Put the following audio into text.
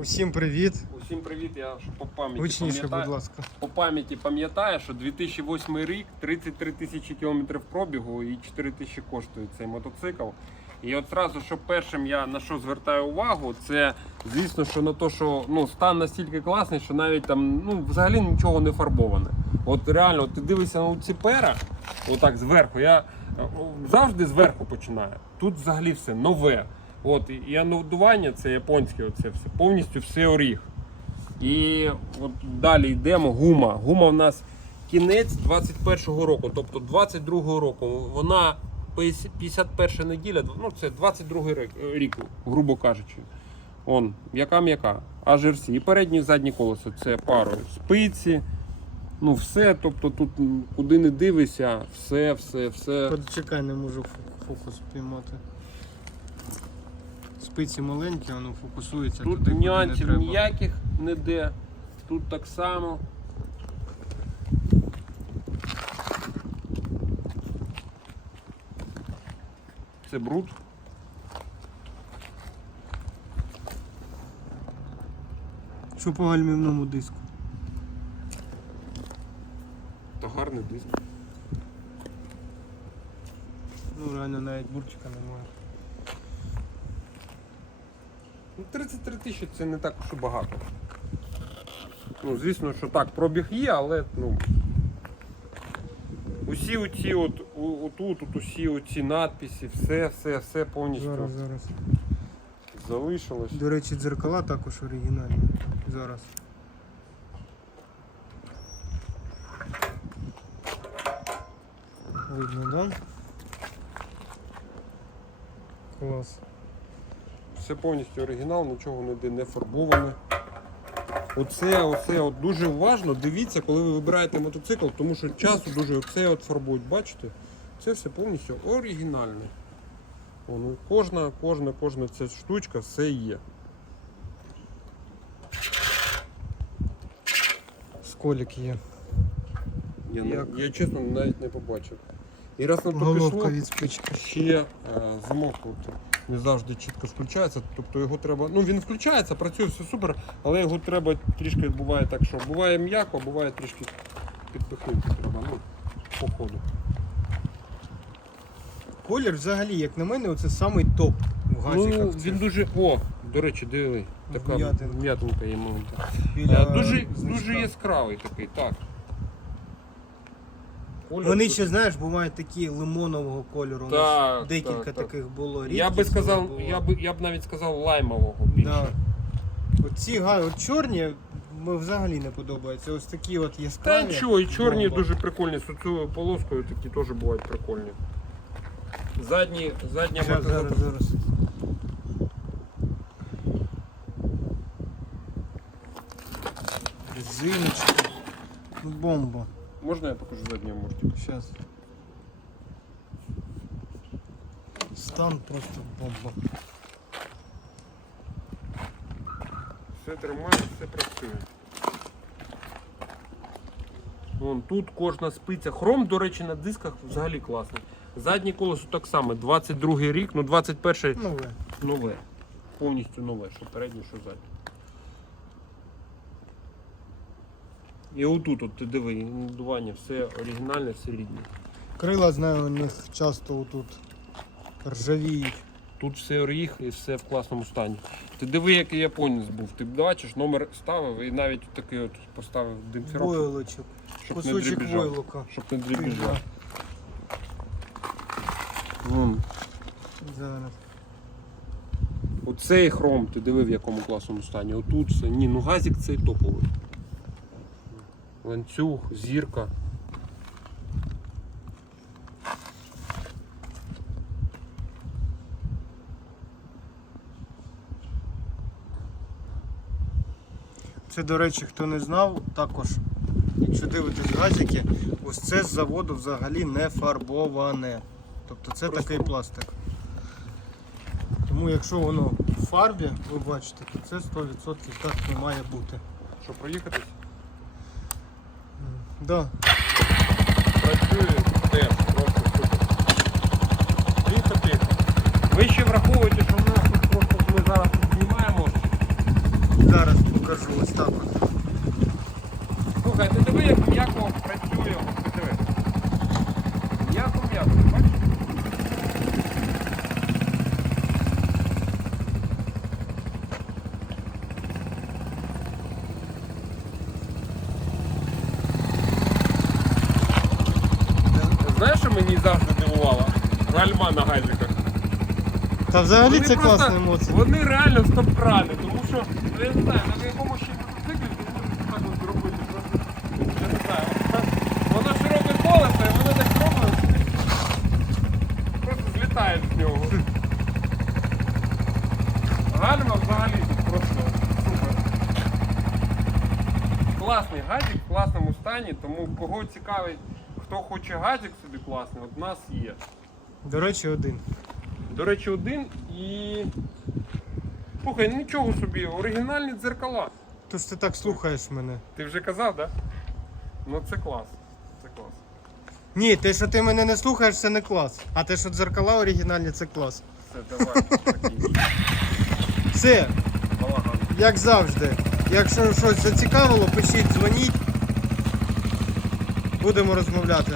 Усім привіт. Усім привіт, я по пам'яті Гучніше, будь ласка. По пам'яті пам'ятаю, що 2008 рік, 33 тисячі кілометрів пробігу і 4 тисячі коштує цей мотоцикл. І от зразу, що першим я на що звертаю увагу, це звісно, що на те, що ну, стан настільки класний, що навіть там ну, взагалі нічого не фарбоване. От реально, от ти дивишся на ці пера, отак зверху. Я е, завжди зверху починаю. Тут взагалі все нове. От, і- анодування це японське, оце все, повністю все оріг. І от далі йдемо. Гума. Гума в нас кінець 21-го року, тобто 22-го року. Вона 51 неділя, ну це 22-й рік, рік, грубо кажучи. Он, яка м'яка. А жерсі. І передні і задні колесо. Це парою. Спиці. Ну, все, тобто тут куди не дивишся, все, все, все. Почекай, не можу фокус піймати. Спиці маленькі, воно фокусується Тут туди, куди не треба. ніяких не де. Тут так само. Це бруд. Що по гальмівному диску? Та гарний диск. Ну реально навіть бурчика немає. Ну, 33 тисячі це не так уж і багато. Ну, звісно, що так, пробіг є, але ну. Усі оці от, отут, от усі оці надписи, все, все, все повністю Зараз, зараз. залишилось. До речі, дзеркала також оригінальні. Зараз. Видно, да? Клас. Все повністю оригінал, нічого ніде не фарбоване. Оце, оце от дуже уважно дивіться, коли ви вибираєте мотоцикл, тому що часу дуже оце от фарбують, бачите? Це все повністю оригінальне. О, ну, кожна, кожна, кожна ця штучка все є. Сколік є. Я, Як? я чесно навіть не побачив. І раз на то пішло, від спички. ще е, не завжди чітко включається, тобто його треба. Ну він включається, працює все супер, але його треба трішки буває так, що буває м'яко, а буває трішки підпихнути треба. Ну, по ходу. Колір взагалі, як на мене, це самий топ в газиках. Ну, він дуже. О, до речі, диви, така м'ятинка є. Біля Е, Дуже, дуже яскравий такий, так. Колір Вони ще, знаєш, бувають такі лимонового кольору. У нас Так, декілька так, так. таких було. Я би рідкісних сказав, було. я би, я б навіть сказав лаймового більше. Да. Оці га- от чорні ми взагалі не подобаються. Ось такі от Та яскраві. нічого, і чорні Бомба. дуже прикольні, з цю полоскою такі теж бувають прикольні. Задні, задня Зараз, зараз, зараз. Резиночка. Ну, бомба. Можна я покажу задню амортик? Сейчас. Стан просто бомба. Все тримає, все працює. Вон тут кожна спиця. Хром, до речі, на дисках взагалі класний. Заднє колесо так само, 22 рік, ну 21 Ну ви. нове. Повністю нове, що переднє, що заднє. І отут, от ти диви, надування, все оригінальне, все рідне. Крила, знаю, у них часто отут ржавіють. Тут все оріг і все в класному стані. Ти диви, який японець був. Ти бачиш, номер ставив і навіть такий от поставив димфірок, Войлочок. щоб не дрібіжав. войлока. Щоб не дрібіжав. Вон. Зараз. Оцей хром, ти диви в якому класному стані. Отут все. Ні, ну газик цей топовий. Ланцюг, зірка. Це, до речі, хто не знав, також, якщо дивитесь газики, ось це з заводу взагалі не фарбоване. Тобто це Просто- такий пластик. Тому якщо воно в фарбі, ви бачите, то це 100% так не має бути. Що, проїхатись? Да. Працює теж, просто супер. Тихо-тихо. Ви ще враховуєте, що в нас тут просто ми зараз тут знімаємо Зараз покажу ось так от. Слухай, ти диви, як м'яко працює. От ти диви. М'яко Мені завжди дивувало? Гальма на газиках. Та взагалі Вони це просто- класна емоція. Вони реально стоп-крани, тому що ну, я не знаю, на якому ще мотоциклі ти можеш так от зробити. Просто, я не знаю, воно широке колесо, і воно так робить, просто злітаєш з нього. Гальма взагалі тут просто супер. Класний газик в класному стані, тому кого цікавить, хто хоче газик собі класний, от у нас є. До речі, один. До речі, один і. Слухай, нічого собі, оригінальні дзеркала. Тож ти так слухаєш мене. Ти вже казав, так? Да? Ну це клас. Це клас. Ні, те, що ти мене не слухаєш, це не клас. А те, що дзеркала оригінальні, це клас. Все, давай. Все, балаган. як завжди. Якщо щось зацікавило, пишіть, дзвоніть. Будемо розмовляти.